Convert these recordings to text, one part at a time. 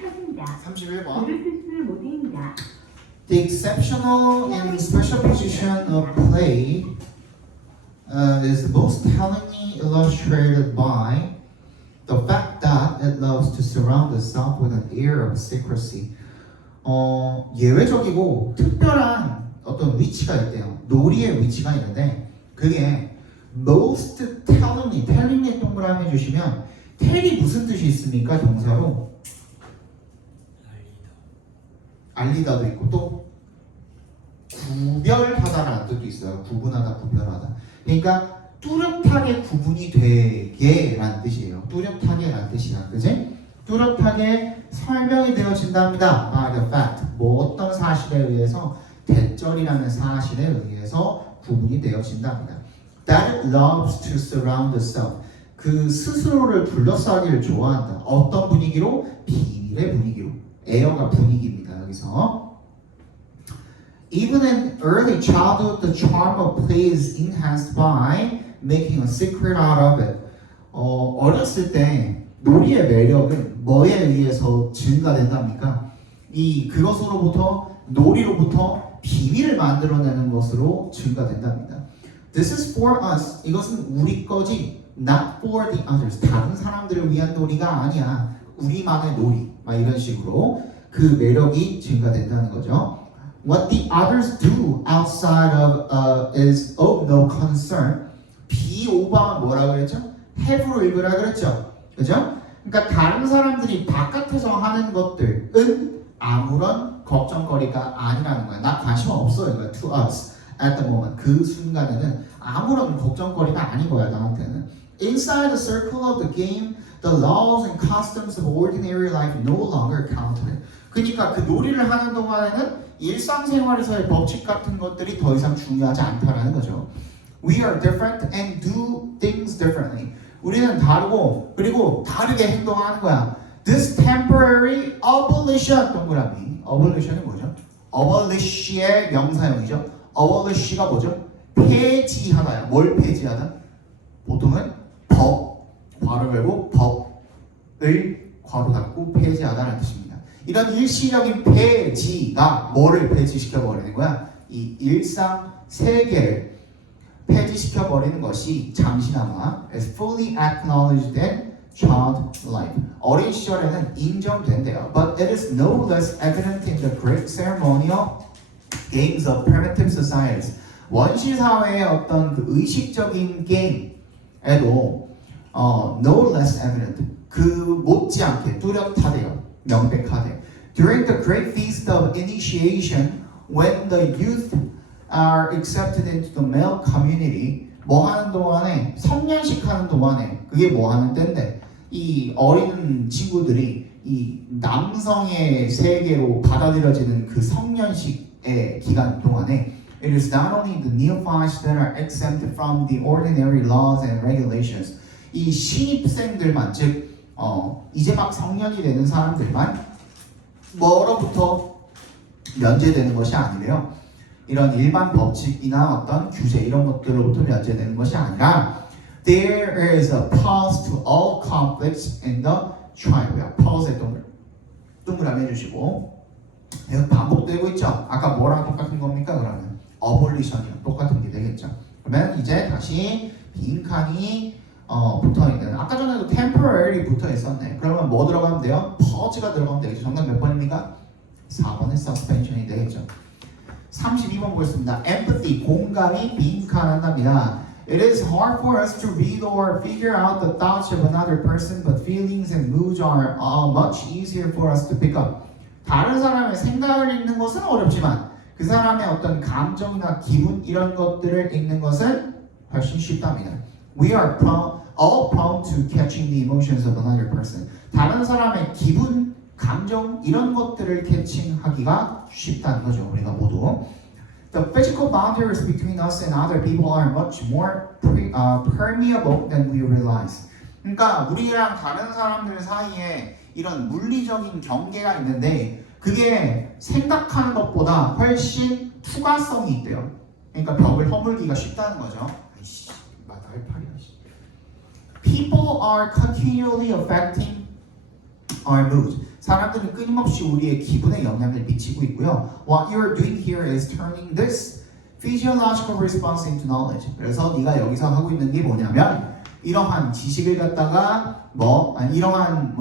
켜진다. 31번. 블루투스 모드입니다. The exceptional and special position of play is most tellingly illustrated by the fact that it loves to surround itself with an air of secrecy. 예외적이고 특별한 어떤 위치가 있대요. 놀이의 위치가 있는데 그게 most tellingly 동그라미 해주시면 tell이 무슨 뜻이 있습니까? 동사로 알리다도 있고 또 구별하다라는 뜻도 있어요. 구분하다, 구별하다. 그러니까 뚜렷하게 구분이 되게라는 뜻이에요. 뚜렷하게라는 뜻이야, 그지? 뚜렷하게 설명이 되어진답니다. By the fact, 뭐 어떤 사실에 의해서 대절이라는 사실에 의해서 구분이 되어진답니다. That it loves to surround itself. 그 스스로를 둘러싸기를 좋아한다. 어떤 분위기로? 비밀의 분위기로. 에어가 분위기입니다. 여기서. Even in early childhood, the charm of play is enhanced by making a secret out of it. 어렸을 때 놀이의 매력은 뭐에 의해서 증가된답니까? 그것으로부터 놀이로부터 비밀을 만들어내는 것으로 증가된답니다. This is for us. 이것은 우리 거지, not for the others. 다른 사람들을 위한 놀이가 아니야. 우리만의 놀이. 막 이런 식으로 그 매력이 증가된다는 거죠. What the others do outside of is of no concern. 비오바는 뭐라 그랬죠? have로 읽으라 그랬죠. 그죠? 그러니까 다른 사람들이 바깥에서 하는 것들은 아무런 걱정거리가 아니라는 거야. 나 관심 없어요. 그러니까 to us at the moment. 그 순간에는 아무런 걱정거리가 아닌 거야. 나한테는. Inside the circle of the game, the laws and customs of ordinary life no longer counted. 그러니까 그 놀이를 하는 동안에는 일상생활에서의 법칙 같은 것들이 더 이상 중요하지 않다라는 거죠. We are different and do things differently. 우리는 다르고 그리고 다르게 행동하는 거야. This temporary abolition 동그라미. abolition이 뭐죠? abolish의 명사형이죠. abolish가 뭐죠? 폐지하다야. 뭘 폐지하다? 보통은 법, 괄호 열고 법을 괄호 닫고 폐지하다라는 뜻입니다. 이런 일시적인 폐지가 뭐를 폐지시켜 버리는 거야? 이 일상 세계를 폐지시켜 버리는 것이 잠시나마 is fully acknowledged in child life. 어린 시절에는 인정된대요. But it is no less evident in the great ceremonial games of primitive societies. 원시 사회의 어떤 그 의식적인 게임에도 no less evident. 그 못지않게 뚜렷하대요. 명백하대. During the great feast of initiation, when the youth are accepted into the male community, 뭐 하는 동안에 성년식 하는 동안에 그게 뭐 하는 때인데 이 어린 친구들이 이 남성의 세계로 받아들여지는 그 성년식의 기간 동안에 it is not only the neophytes that are exempted from the ordinary laws and regulations. 이 신입생들만 즉 이제 막 성년이 되는 사람들만 뭐로부터 면제되는 것이 아니래요. 이런 일반 법칙이나 어떤 규제 이런 것들로부터 면제되는 것이 아니라 there is a pause to all conflicts in the tribe. pause에 동그라미 해주시고 계속 반복되고 있죠. 아까 뭐랑 똑같은 겁니까? 그러면 abolition이랑 똑같은 게 되겠죠. 그러면 이제 다시 빈칸이 붙어있는 아까 전에도 temporary 붙어있었네. 그러면 뭐 들어가면 돼요? pause가 들어가면 되겠죠. 정답 몇 번입니까? 4번의 suspension이 되겠죠. 32번 보겠습니다. empathy, 공감이 빈칸한답니다. It is hard for us to read or figure out the thoughts of another person, but feelings and moods are much easier for us to pick up. 다른 사람의 생각을 읽는 것은 어렵지만 그 사람의 어떤 감정이나 기분 이런 것들을 읽는 것은 훨씬 쉽답니다. We are all prone to catching the emotions of another person. 다른 사람의 기분, 감정 이런 것들을 캐칭하기가 쉽다는 거죠. 우리가 모두. The physical boundaries between us and other people are much more permeable than we realize. 그러니까 우리랑 다른 사람들 사이에 이런 물리적인 경계가 있는데 그게 생각하는 것보다 훨씬 투과성이 있대요. 그러니까 벽을 허물기가 쉽다는 거죠. 아이씨, 날파리야. People are continually affecting our mood. 사람들은 끊임없이 우리의 기분에 영향을 미치고 있고요. What you're doing here is turning this physiological response into knowledge. 그래서 네가 여기서 하고 있는 게 뭐냐면 이러한 지식을 갖다가 이러한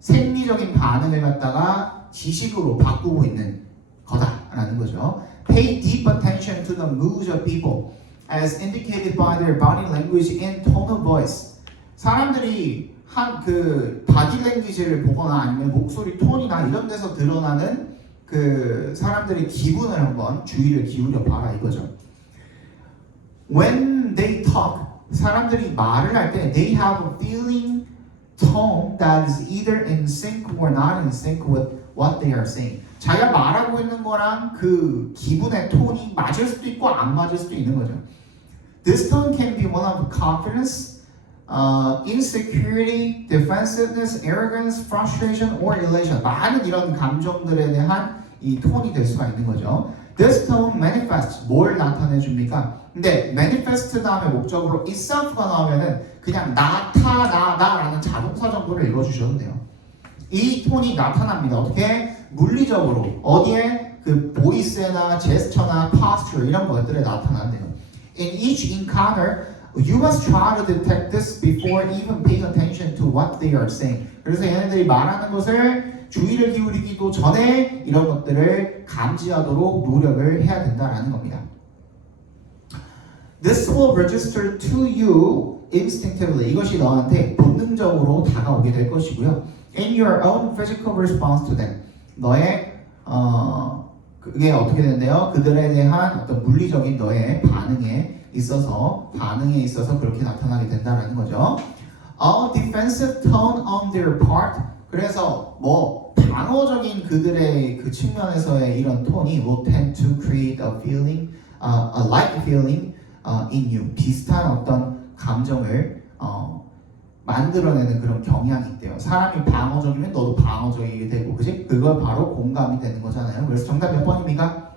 생리적인 반응을 갖다가 지식으로 바꾸고 있는 거다라는 거죠. Pay deep attention to the moods of people as indicated by their body language and tone of voice. 사람들이 한 그 바디 랭귀지를 보거나 아니면 목소리 톤이나 이런 데서 드러나는 그 사람들의 기분을 한번 주의를 기울여 봐라 이거죠. When they talk, 사람들이 말을 할 때 they have a feeling tone that is either in sync or not in sync with what they are saying. 자기가 말하고 있는 거랑 그 기분의 톤이 맞을 수도 있고 안 맞을 수도 있는 거죠. This tone can be one of confidence, insecurity, defensiveness, arrogance, frustration, or elation. 많은 이런 감정들에 대한 이 톤이 될 수가 있는 거죠. This tone manifests. 뭘 나타내 줍니까? 근데 manifest 다음에 목적으로 itself가 나오면은 그냥 나타나다라는 자동사 정도를 읽어주셔도 돼요. 이 톤이 나타납니다. 어떻게? 물리적으로 어디에? 그 보이스나 제스처나 posture 이런 것들에 나타난대요. In each encounter, you must try to detect this before even paying attention to what they are saying. 그래서 얘네들이 말하는 것을 주의를 기울이기도 전에 이런 것들을 감지하도록 노력을 해야 된다라는 겁니다. This will register to you instinctively. 이것이 너한테 본능적으로 다가오게 될 것이고요. In your own physical response to them. 너의 그게 어떻게 되는데요? 그들에 대한 어떤 물리적인 너의 반응에 있어서 그렇게 나타나게 된다라는 거죠. A defensive tone on their part. 그래서 방어적인 그들의 그 측면에서의 이런 톤이 will tend to create a feeling, a like feeling in you. 비슷한 어떤 감정을 만들어내는 그런 경향이 있대요. 사람이 방어적이면 너도 방어적이게 되고, 그지? 그걸 바로 공감이 되는 거잖아요. 그래서 정답 몇 번입니까?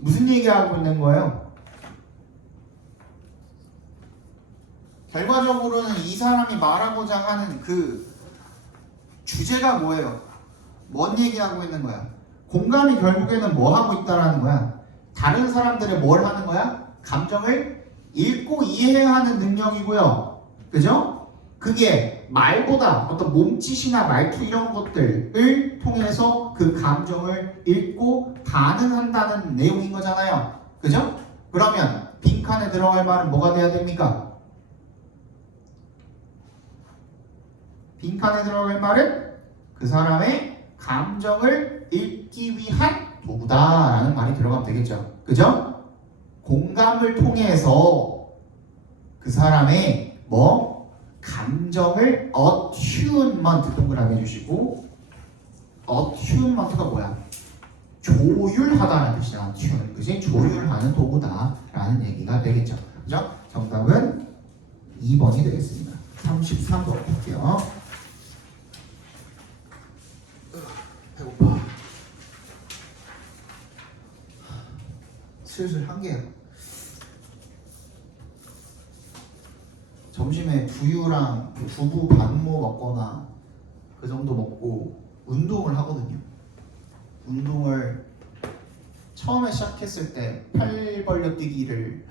무슨 얘기하고 있는 거예요? 결과적으로는 이 사람이 말하고자 하는 그 주제가 뭐예요? 뭔 얘기하고 있는 거야? 공감이 결국에는 뭐 하고 있다라는 거야? 다른 사람들의 뭘 하는 거야? 감정을 읽고 이해해야 하는 능력이고요. 그죠? 그게 말보다 어떤 몸짓이나 말투 이런 것들을 통해서 그 감정을 읽고 반응한다는 내용인 거잖아요. 그죠? 그러면 빈칸에 들어갈 말은 뭐가 돼야 됩니까? 빈칸에 들어갈 말은 그 사람의 감정을 읽기 위한 도구다라는 말이 들어가면 되겠죠. 그죠? 공감을 통해서 그 사람의 감정을 attunement 동그라미 해주시고, attunement가 뭐야? 조율하다라는 뜻이야. attune, 그지? 조율하는 도구다라는 얘기가 되겠죠. 그죠? 정답은 2번이 되겠습니다. 33번 볼게요. 배고파. 슬슬 한개야. 점심에 두유랑 두부 반모 먹거나 그 정도 먹고 운동을 하거든요. 운동을 처음에 시작했을 때 팔 벌려 뛰기를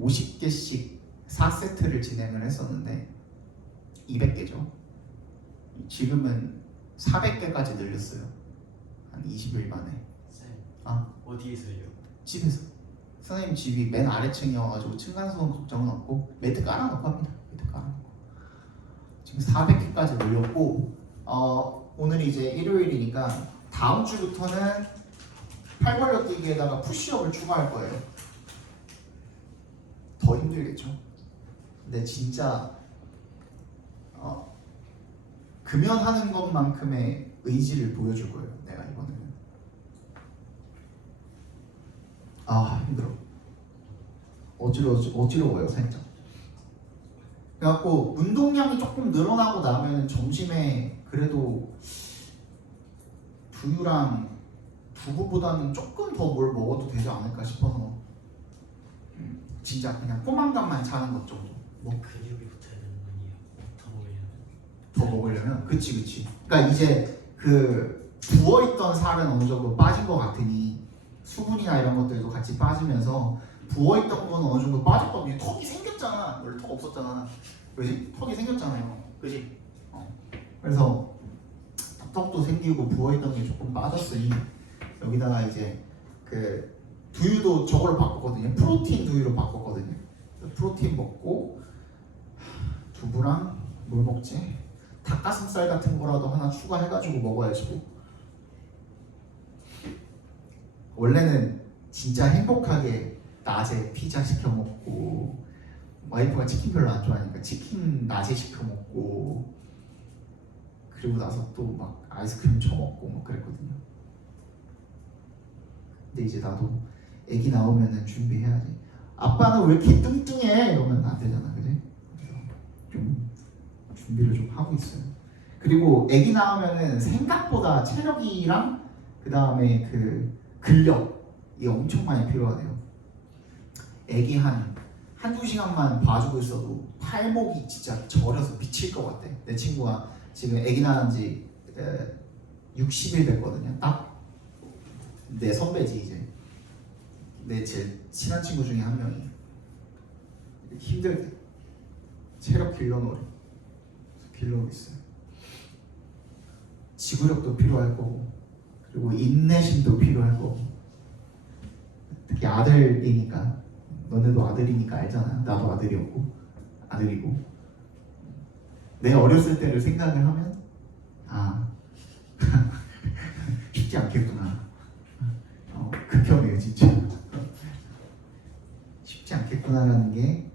50개씩 4세트를 진행을 했었는데 200개죠. 지금은 400개까지 늘렸어요. 한 20일 만에. 쌤, 어디에서요? 집에서. 선생님 집이 맨 아래층이어가지고 층간소음 걱정은 없고 매트 깔아놓고 합니다. 매트 깔아놓고. 지금 400개까지 늘렸고 오늘이 이제 일요일이니까 다음 주부터는 팔 벌려 뛰기에다가 푸시업을 추가할 거예요. 더 힘들겠죠. 근데 진짜 금연하는 것만큼의 의지를 보여줄 거예요. 내가 이번에는. 힘들어. 어지러워요 살짝. 그래갖고 운동량이 조금 늘어나고 나면 점심에 그래도 두유랑 두부보다는 조금 더 뭘 먹어도 되지 않을까 싶어서 진짜 그냥 포만감만 차는 것 정도. 근육이 붙어야 되는 거 아니에요? 더 먹으려면? 더 먹으려면 그치. 그러니까 이제 그 부어있던 살은 어느 정도 빠진 것 같으니 수분이나 이런 것들도 같이 빠지면서 부어있던 거는 어느 정도 빠졌거든요. 턱이 생겼잖아. 원래 턱 없었잖아. 그지? 턱이 생겼잖아요. 그지? 그래서 턱도 생기고 부어있던 게 조금 빠졌으니 여기다가 이제 그 두유도 저걸로 바꿨거든요. 프로틴 두유로 바꿨거든요. 프로틴 먹고 두부랑 뭘 먹지? 닭가슴살 같은 거라도 하나 추가해가지고 먹어야지. 원래는 진짜 행복하게 낮에 피자 시켜 먹고 와이프가 치킨 별로 안 좋아하니까 치킨 낮에 시켜 먹고 그리고 나서 또 막 아이스크림 처먹고 막 그랬거든요. 근데 이제 나도 애기 나오면은 준비해야지. 아빠는 왜 이렇게 뚱뚱해? 이러면 안 되잖아, 그지? 그래서 좀 준비를 좀 하고 있어요. 그리고 애기 나오면은 생각보다 체력이랑 그 다음에 그 근력이 엄청 많이 필요하대요. 애기 한두 시간만 봐주고 있어도 팔목이 진짜 저려서 미칠 것 같아. 내 친구가 지금 애기 낳은 지 60일 됐거든요. 딱 내 선배지 이제. 내 제일 친한 친구 중에 한 명이 힘들대. 체력 길러놓으래. 길러고 있어요. 지구력도 필요할 거고 그리고 인내심도 필요할 거고 특히 아들이니까 너네도 아들이니까 알잖아. 나도 아들이고 내 어렸을 때를 생각을 하면 쉽지 않겠구나. 극혐이에요 진짜. 쉽지 않겠구나라는 게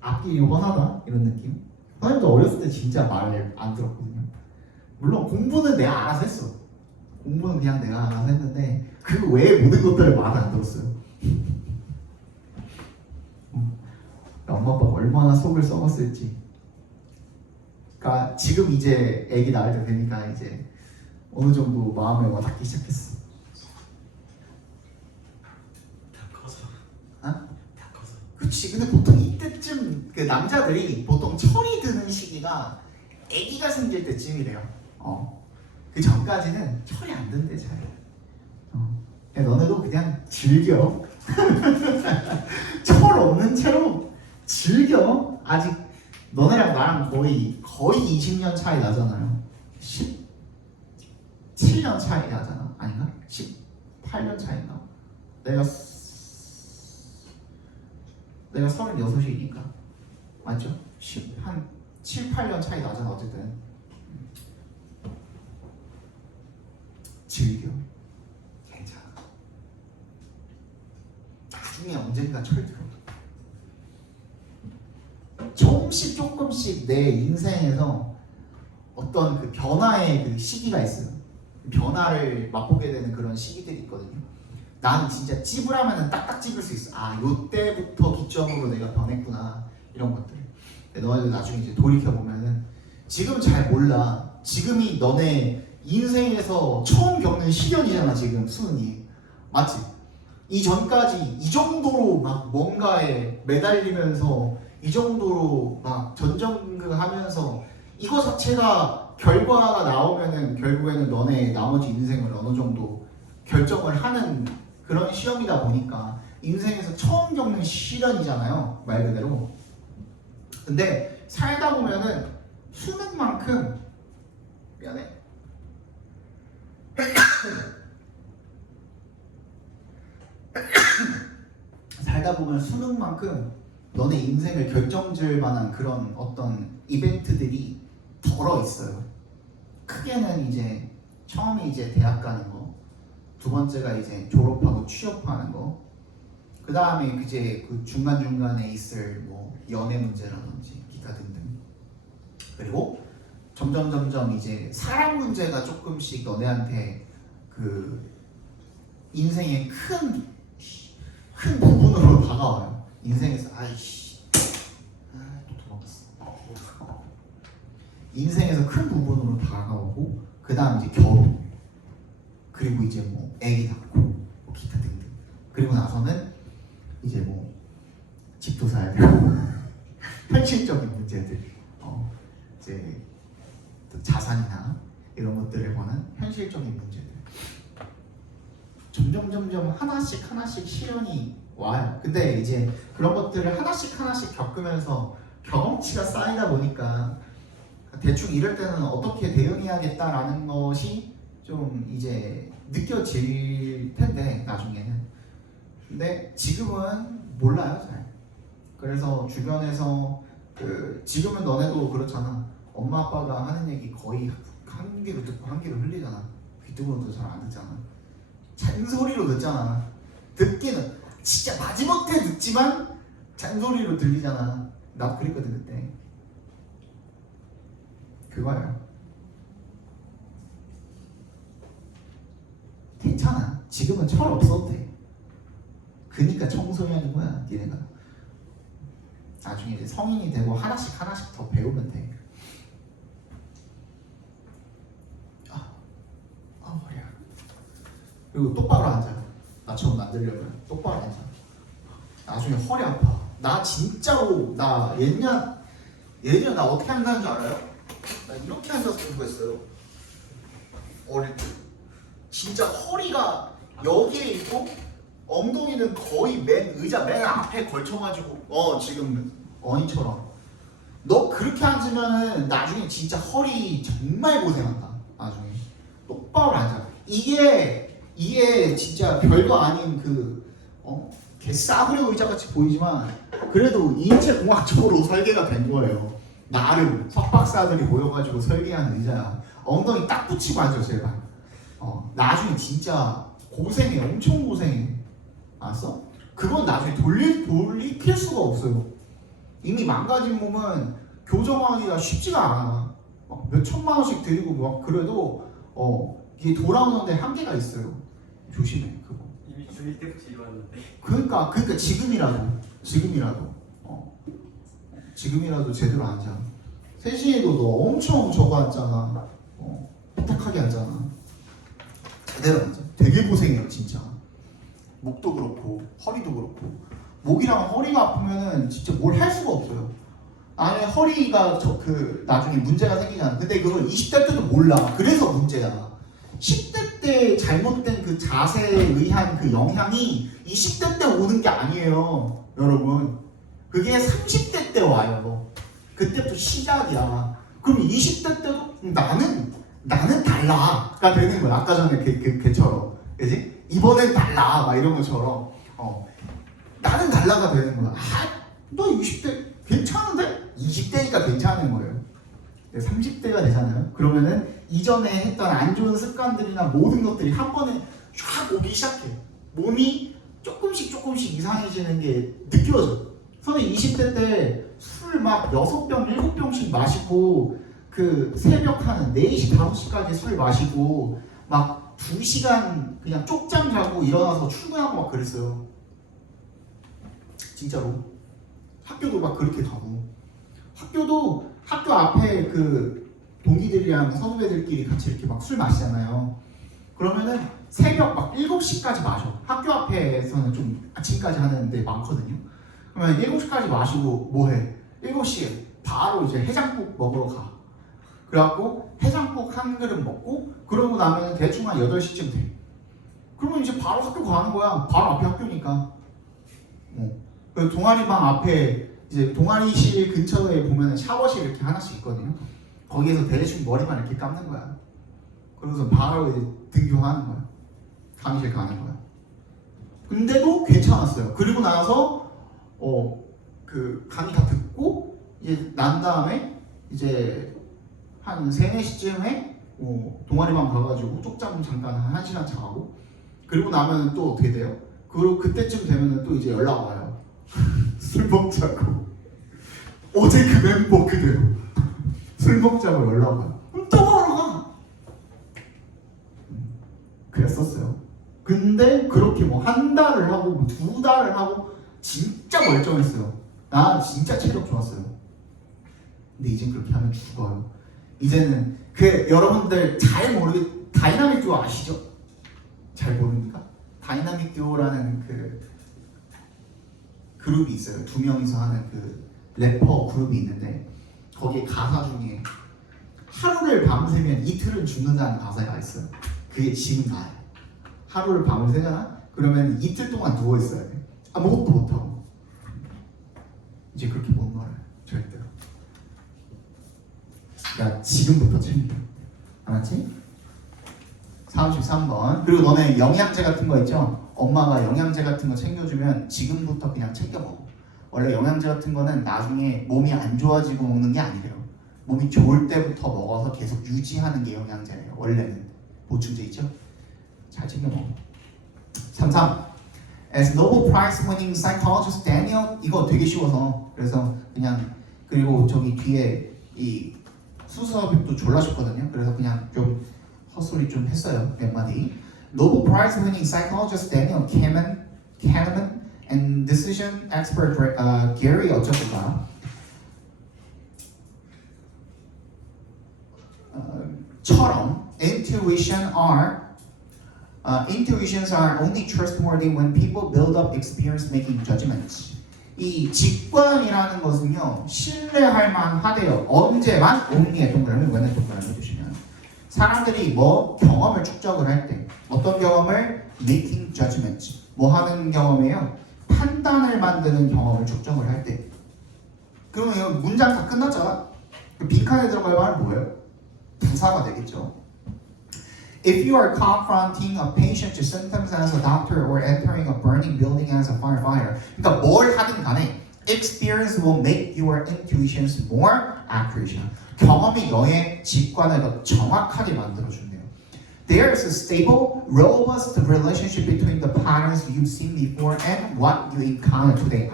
앞길이 훤하다 이런 느낌. 선생님도 어렸을 때 진짜 말을 안 들었거든요. 물론 공부는 내가 알아서 했어. 공부는 그냥 내가 알아서 했는데 그 외의 모든 것들을 말을 안 들었어요. 엄마 아빠가 얼마나 속을 썩었을지. 그러니까 지금 이제 애기 낳을 때 되니까 이제 어느 정도 마음에 와닿기 시작했어. 다 커서. 다 커서. 그치. 근데 보통 이때쯤 그 남자들이 보통 철이 드는 시기가 애기가 생길 때쯤이래요. 그 전까지는 철이 안 든대 잘. 너네도 그냥 즐겨. 철 없는 채로 즐겨. 아직 너네랑 나랑 거의 20년 차이 나잖아요. 17년 차이 나잖아. 아닌가? 18년 차이나. 내가 36이니까 맞죠? 한 7, 8년 차이 나잖아. 어쨌든 즐겨. 괜찮아. 나중에 언젠가 철들어. 조금씩 내 인생에서 어떤 그 변화의 그 시기가 있어요. 변화를 맛보게 되는 그런 시기들이 있거든요. 나는 진짜 찝으라면은 딱딱 찝을 수 있어. 요때부터 기점으로 내가 변했구나 이런 것들. 근데 너네들 나중에 이제 돌이켜 보면은 지금 잘 몰라. 지금이 너네 인생에서 처음 겪는 시련이잖아. 지금 수능이 맞지? 이 전까지 이 정도로 막 뭔가에 매달리면서 이 정도로 막 전전긍긍하면서 이거 자체가 결과가 나오면은 결국에는 너네 나머지 인생을 어느 정도 결정을 하는 그런 시험이다 보니까 인생에서 처음 겪는 시련이잖아요. 말 그대로. 근데 살다 보면은 수능만큼 미안해. 살다 보면 수능만큼 너네 인생을 결정질 만한 그런 어떤 이벤트들이 덜어 있어요. 크게는 이제 처음에 이제 대학 가는 거, 두 번째가 이제 졸업하고 취업하는 거, 그 다음에 이제 그 중간중간에 있을 뭐 연애 문제라든지 기타 등등. 그리고 점점 이제 사람 문제가 조금씩 너네한테 그 인생의 큰 부분으로 다가와요. 인생에서 또 도망갔어. 인생에서 큰 부분으로 다가오고 그 다음 이제 결혼, 그리고 이제 뭐 애기 낳고 뭐 기타 등등. 그리고 나서는 이제 뭐 집도 사야 되고 현실적인 문제들, 이제 자산이나 이런 것들을 보는 현실적인 문제들. 점점 하나씩 실현이 와요. 근데 이제 그런 것들을 하나씩 겪으면서 경험치가 쌓이다 보니까 대충 이럴 때는 어떻게 대응해야겠다라는 것이 좀 이제 느껴질 텐데 나중에는. 근데 지금은 몰라요 잘. 그래서 주변에서 지금은 너네도 그렇잖아. 엄마 아빠가 하는 얘기 거의 한 귀로 듣고 한 귀로 흘리잖아. 귀등으로도 잘 안 듣잖아. 잔소리로 듣잖아. 듣기는 진짜 마지못해 듣지만 잔소리로 들리잖아. 나도 그랬거든 그때. 그거예요. 괜찮아. 지금은 철 없어도 돼. 그니까 청소년인 거야 니네가. 나중에 이제 성인이 되고 하나씩 더 배우면 돼. 허리야. 그리고 똑바로 앉아. 나처럼 만들려면 똑바로 앉아. 나중에 허리 아파. 나 진짜로 나 예전 나 어떻게 한다는 줄 알아요? 나 이렇게 앉아서 공부했어요. 어릴 때. 진짜 허리가 여기에 있고 엉덩이는 거의 의자 맨 앞에 걸쳐가지고 지금 어니처럼. 너 그렇게 앉으면은 나중에 진짜 허리 정말 고생한다. 나중에 똑바로 앉아. 이게 진짜 별거 아닌 개 싸구려 의자 같이 보이지만 그래도 인체공학적으로 설계가 된 거예요. 나름 석박사들이 모여가지고 설계한 의자야. 엉덩이 딱 붙이고 앉아 제발. 나중에 진짜 고생해. 엄청 고생해. 알았어? 그건 나중에 돌이킬 수가 없어요. 이미 망가진 몸은 교정하기가 쉽지가 않아. 몇 천만 원씩 들이고 막 그래도 이게 돌아오는데 한계가 있어요. 조심해 그거. 이미 중1 때부터 이러왔는데. 그러니까 지금이라도 제대로 앉아. 세진이도 너 엄청 저거 앉잖아. 삐딱하게 앉잖아. 제대로 앉아. 되게 고생해요 진짜. 목도 그렇고 허리도 그렇고. 목이랑 허리가 아프면은 진짜 뭘 할 수가 없어요. 나중에 허리가 나중에 문제가 생기잖아. 근데 그걸 20대 때도 몰라. 그래서 문제야. 10대 때 잘못된 그 자세에 의한 그 영향이 20대 때 오는 게 아니에요, 여러분. 그게 30대 때 와요. 그때부터 시작이야. 그럼 20대 때도 나는 달라가 되는 거야. 아까 전에 걔처럼, 그지? 이번엔 달라, 막 이런 것처럼. 나는 달라가 되는 거야. 너 20대 괜찮은데? 20대니까 괜찮은 거예요. 30대가 되잖아요. 그러면은 이전에 했던 안 좋은 습관들이나 모든 것들이 한 번에 쫙 오기 시작해. 몸이 조금씩 이상해지는 게 느껴져. 선생님 20대 때 술 막 6병, 7병씩 마시고 그 새벽 한 4시, 5시까지 술 마시고 막 2시간 그냥 쪽잠 자고 일어나서 출근하고 막 그랬어요. 진짜로. 학교도 막 그렇게 가고. 학교 앞에 그 동기들이랑 선후배들끼리 같이 이렇게 막 술 마시잖아요. 그러면은 새벽 막 7시까지 마셔. 학교 앞에서는 좀 아침까지 하는 데 많거든요. 그러면 7시까지 마시고 뭐 해? 7시에 바로 이제 해장국 먹으러 가. 그래갖고 해장국 한 그릇 먹고 그러고 나면 대충 한 8시쯤 돼. 그러면 이제 바로 학교 가는 거야. 바로 앞에 학교니까. 그 동아리방 앞에 이제 동아리실 근처에 보면 샤워실 이렇게 하나씩 있거든요. 거기에서 대충 머리만 이렇게 감는 거야. 그러고서 바로 이제 등교하는 거야. 강의실 가는 거야. 근데도 괜찮았어요. 그리고 나서 그 강의 다 듣고 이제 난 다음에 이제 한 3, 4시쯤에 동아리방 가가지고 쪽잠 잠깐 한 1시간 자고 그리고 나면 또 어떻게 돼요? 그리고 그때쯤 되면은 또 이제 연락 와요. 술 먹자고. 어제 그 멤버 그대로 술 먹자고 연락 와요. 그럼 또 먹으러 가. 그랬었어요. 근데 그렇게 뭐 한 달을 하고 뭐 2달을 하고 진짜 멀쩡했어요. 나 진짜 체력 좋았어요. 근데 이젠 그렇게 하면 죽어요. 이제는 여러분들 잘 다이나믹 듀오 아시죠? 잘 모릅니까? 다이나믹 듀오라는 그 그룹이 있어요. 2명이서 하는 그 래퍼 그룹이 있는데 거기에 가사 중에 하루를 밤새면 이틀은 죽는다는 가사가 있어요. 그게 지금 나예요. 하루를 밤을 새잖아? 그러면 이틀 동안 누워있어야 돼. 아무것도 못하고. 이제 그렇게 못 놀아요. 절대로. 그러니까 지금부터 챙겨. 알았지? 33번. 그리고 너네 영양제 같은 거 있죠? 엄마가 영양제 같은 거 챙겨주면 지금부터 그냥 챙겨 먹어. 원래 영양제 같은 거는 나중에 몸이 안 좋아지고 먹는 게 아니래요. 몸이 좋을 때부터 먹어서 계속 유지하는 게 영양제예요. 원래는 보충제 있죠? 잘 챙겨 먹어. 33. As Nobel Prize winning psychologist Daniel, 이거 되게 쉬워서 그래서 그냥 그리고 저기 뒤에 이 수서비도 졸라 쉽거든요. 그래서 그냥 좀 헛소리 좀 했어요. 몇 마디. Nobel Prize winning psychologist Daniel Kahneman and decision expert Gary 어쩌고가 처럼 intuitions are only trustworthy when people build up experience making judgments. 이 직관이라는 것은요 신뢰할 만하대요. 언제만 only의 동그라미 when 동그라미 해주시면 사람들이 뭐 경험을 축적을 할 때 어떤 경험을 making judgments 뭐 하는 경험이에요? 판단을 만드는 경험을 축적을 할 때. 그러면 이거 문장 다 끝났잖아. 그 빈칸에 들어갈 말은 뭐예요? 부사가 되겠죠. If you are confronting a patient's symptoms as a doctor or entering a burning building as a firefighter, 그러니까 뭘 하든 간에 experience will make your intuitions more accurate. 경험이 너의 직관을 더 정확하게 만들어준대요. There is a stable, robust relationship between the patterns you've seen before and what you encounter today.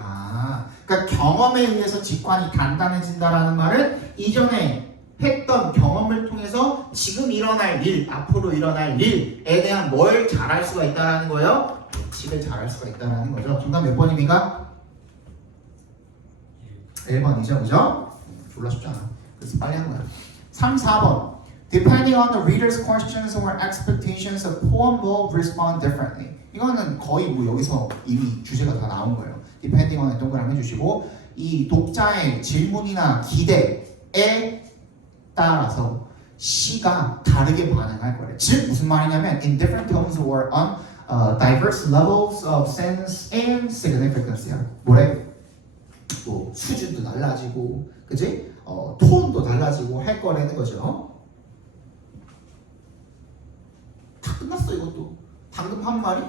그러니까 경험에 의해서 직관이 단단해진다라는 말은 이전에 했던 경험을 통해서 지금 일어날 일, 앞으로 일어날 일에 대한 뭘 잘할 수가 있다는 거예요? 예측을 잘할 수가 있다는 거죠. 정답 몇 번입니까? 1번이죠, 그죠? 졸라 쉽지 않아. 그래서 빨리 하는 거야. 3, 4번. Depending on the reader's questions or expectations, a poem will respond differently. 이거는 거의 뭐 여기서 이미 주제가 다 나온 거예요. Depending on 동그라미 해주시고 이 독자의 질문이나 기대에 따라서 시가 다르게 반응할 거예요. 즉 무슨 말이냐면 in different tones or on diverse levels of sense and significance. 뭐래? 뭐 수준도 달라지고, 그지? 톤도 달라지고 할 거라는 거죠. 다 끝났어 이것도. 방금 한 말이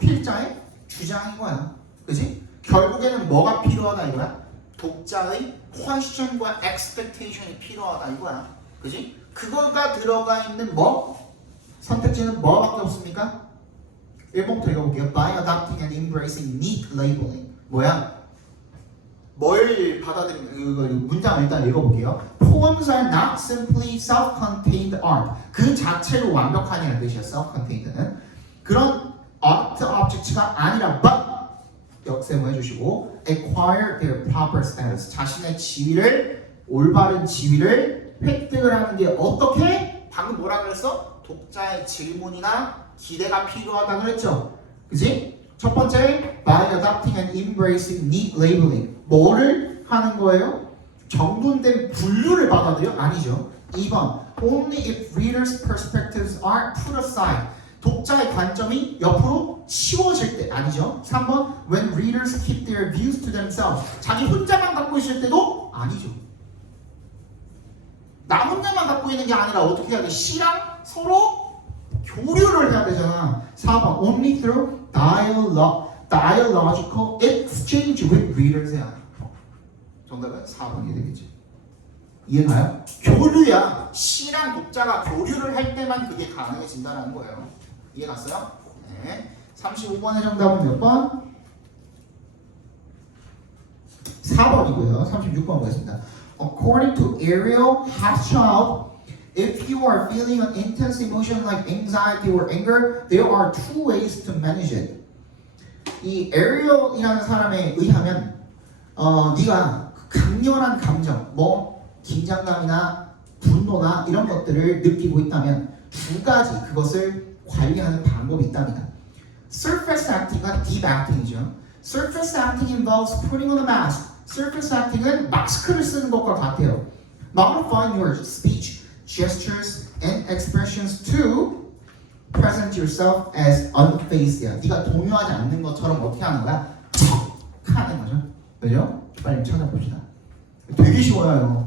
필자의 주장인 거야, 그지? 결국에는 뭐가 필요하다 이거야? 독자의 question과 expectation이 필요하다 이거야, 그지? 그거가 들어가 있는 뭐? 선택지는 뭐밖에 없습니까? 1번부터 읽어볼게요. By adopting and embracing neat labeling. 뭐야? 뭘 받아들이는 문장 일단 읽어볼게요. Poems are not simply self-contained art. 그 자체로 완벽하냐는 뜻이야. self-contained는 그런 art objects가 아니라 but 역세모 해주시고 acquire their proper status. 자신의 지위를 올바른 지위를 획득을 하는 게 어떻게? 방금 뭐라 그랬어? 독자의 질문이나 기대가 필요하다 그랬죠. 그지? 첫 번째, by adopting and embracing neat labeling. 뭐를 하는 거예요? 정돈된 분류를 받아들여? 아니죠. 2번, only if readers' perspectives are put aside. 독자의 관점이 옆으로 치워질 때. 아니죠. 3번, when readers keep their views to themselves. 자기 혼자만 갖고 있을 때도 아니죠. 나 혼자만 갖고 있는 게 아니라 어떻게 해야 돼? 시랑 서로 교류를 해야 되잖아. 4번, only through dialogical exchange with readers. 정답은 4번이 되겠지. 이해가요? 교류야. 시랑 독자가 교류를 할 때만 그게 가능해진다는 거예요. 이해갔어요? 네. 35번의 정답은 몇 번? 4번이고요. 36번 보겠습니다. According to Ariel Hochschild, if you are feeling an intense emotion like anxiety or anger, there are two ways to manage it. 이 Ariel이라는 사람에 의하면 네가 강렬한 감정, 뭐 긴장감이나 분노나 이런 것들을 느끼고 있다면 두 가지 그것을 관리하는 방법이 있답니다. Surface acting과 deep acting이죠. Surface acting involves putting on a mask. Surface acting은 마스크를 쓰는 것과 같아요. Modifying your speech, gestures and expressions to present yourself as unfazed야. 네가 동요하지 않는 것처럼 어떻게 하는 거야? 척 하는 거죠. 그죠? 빨리 찾아봅시다. 되게 쉬워요.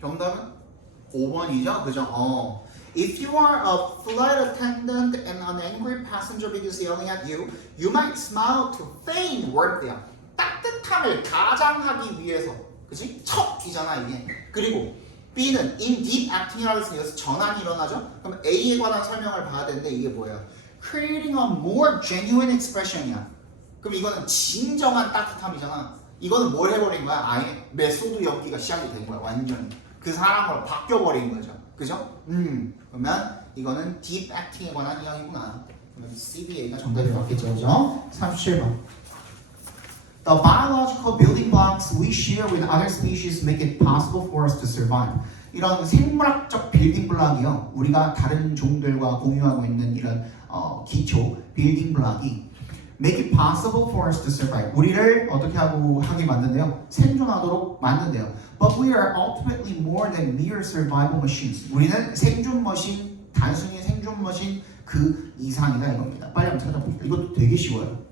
정답은 5번이죠? 그죠? If you are a flight attendant and an angry passenger begins yelling at you, you might smile to feign warmth. 따뜻함을 가장하기 위해서, 그치? 척이잖아 이게. 그리고 B는 in deep acting이라고 해서 여기서 전환이 일어나죠? 그럼 A에 관한 설명을 봐야 되는데 이게 뭐예요? Creating a more genuine expression이야. 그럼 이거는 진정한 따뜻함이잖아. 이거는 뭘 해버린 거야? 아예 메소드 연기가 시작이 된 거야 완전히. 그 사람으로 바뀌어버린 거죠. 그죠? 그러면 이거는 deep acting에 관한 이야기구나. 그러면 CBA가 정답이 맞겠죠. 그죠? 37번. The biological building blocks we share with other species make it possible for us to survive. 이런 생물학적 빌딩 블록이요. 우리가 다른 종들과 공유하고 있는 이런 기초 빌딩 블록이 make it possible for us to survive. 우리를 어떻게 하게 만든대요? 생존하도록 만든대요. But we are ultimately more than mere survival machines. 우리는 생존 머신, 단순히 생존 머신 그 이상이다 이겁니다. 빨리 한번 찾아봅시다. 이것도 되게 쉬워요.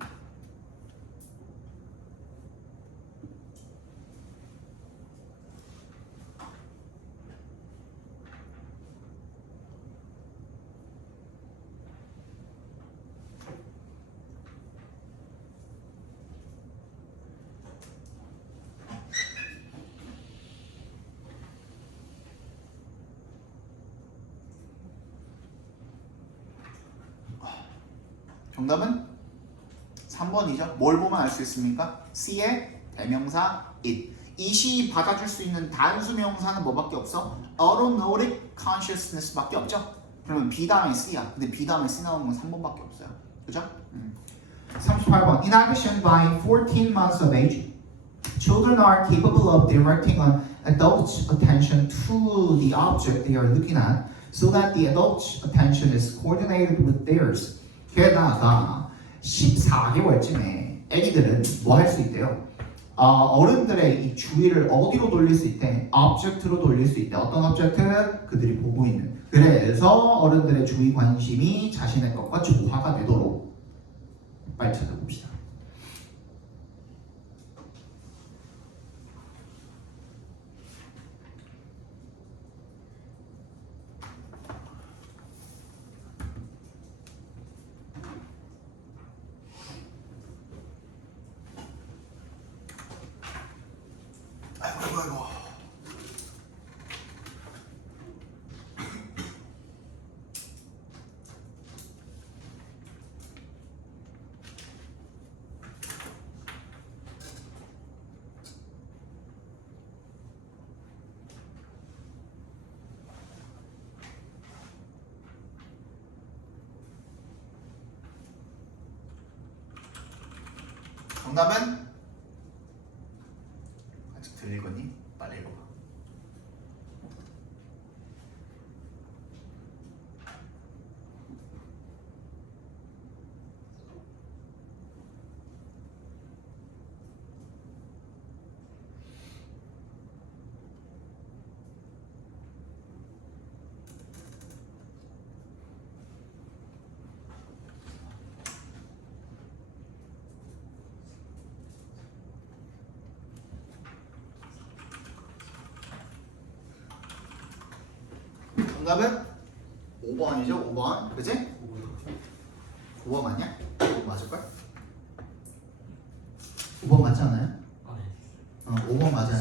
정답은 3번이죠. 뭘 보면 알 수 있습니까? C의 대명사 it. it이 받아줄 수 있는 단수 명사는 뭐밖에 없어? autonomic consciousness 밖에 없죠. 그러면 B 다음에 C야. 근데 B 다음에 C 나오는 건 3번밖에 없어요. 그죠? 38번. In addition, by 14 months of age, children are capable of directing an adult's attention to the object they are looking at so that the adult's attention is coordinated with theirs. 게다가 14개월쯤에 애기들은 뭐 할 수 있대요? 어른들의 이 주의를 어디로 돌릴 수 있대? object로 돌릴 수 있대. 어떤 object? 그들이 보고 있는. 그래서 어른들의 주의 관심이 자신의 것과 조화가 되도록 빨리 찾아봅시다. 아이고. 정답은 아직 덜 읽었니? 빨리 읽어봐. 정답은 5번이죠. 5번. 그치? 5번 맞냐? 5번 맞을걸? 5번 맞지 않아요? 5번 맞아요.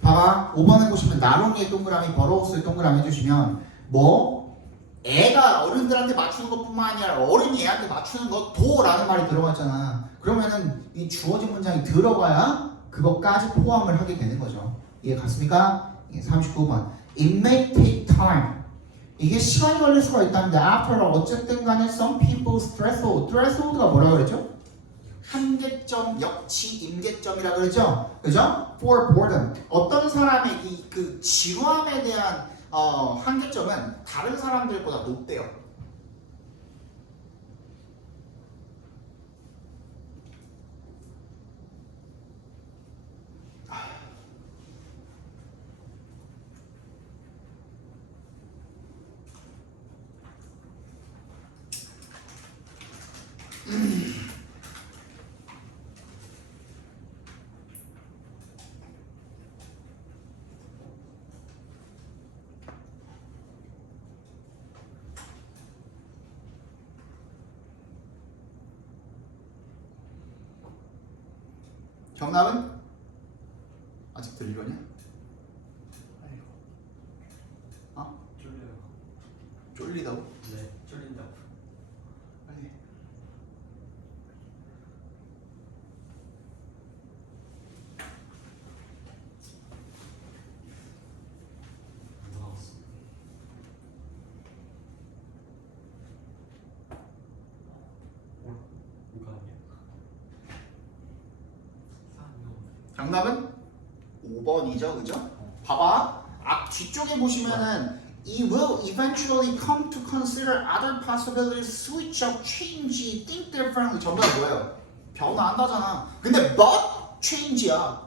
봐봐. 5번에 보시면 나롱이의 동그라미, 버러우스의 동그라미 해주시면 뭐? 애가 어른들한테 맞추는 것뿐만 아니라 어른이 애한테 맞추는 것도라는 말이 들어갔잖아. 그러면은 이 주어진 문장이 들어가야 그것까지 포함을 하게 되는 거죠. 이해 갔습니까? 39번. It may take time. 이게 시간이 걸릴 수가 있다는데 after all 어쨌든 간에 some people's threshold가 뭐라고 그랬죠? 한계점, 역치, 임계점이라 그러죠. 그죠? For boredom. 어떤 사람의 그 지루함에 대한 한계점은 다른 사람들보다 높대요. 정답은? 아직 들리려냐? 어? 쫄려요. 쫄리다고? 네, 쫄린다고. 빨리. 안 나왔어. 이거 아니야? 정답은 5번이죠, 그죠? 봐봐. 앞 뒤쪽에 보시면은 He will eventually come to consider other possibilities, switch up, change, think differently. 정답은 뭐예요? 변화한다잖아. 근데 but change야.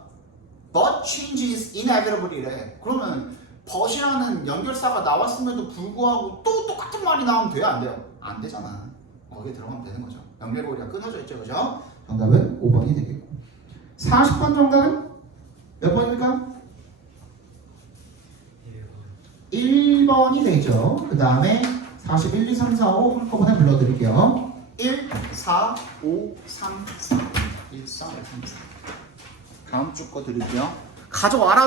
But change is inevitable이래. 그러면 but이라는 연결사가 나왔음에도 불구하고 또 똑같은 말이 나오면 돼요, 안 돼요? 안 되잖아. 거기에 들어가면 되는 거죠. 연결고리가 끊어져 있죠, 그죠? 정답은 5번이 되겠고. 40번 정답은 몇 번입니까? 1번이 되죠. 그 다음에 41, 2, 3, 4, 5 한꺼번에 불러드릴게요. 1, 4, 5, 3, 4 1, 4, 5, 3, 4 다음 주 거 드릴게요. 가져와라.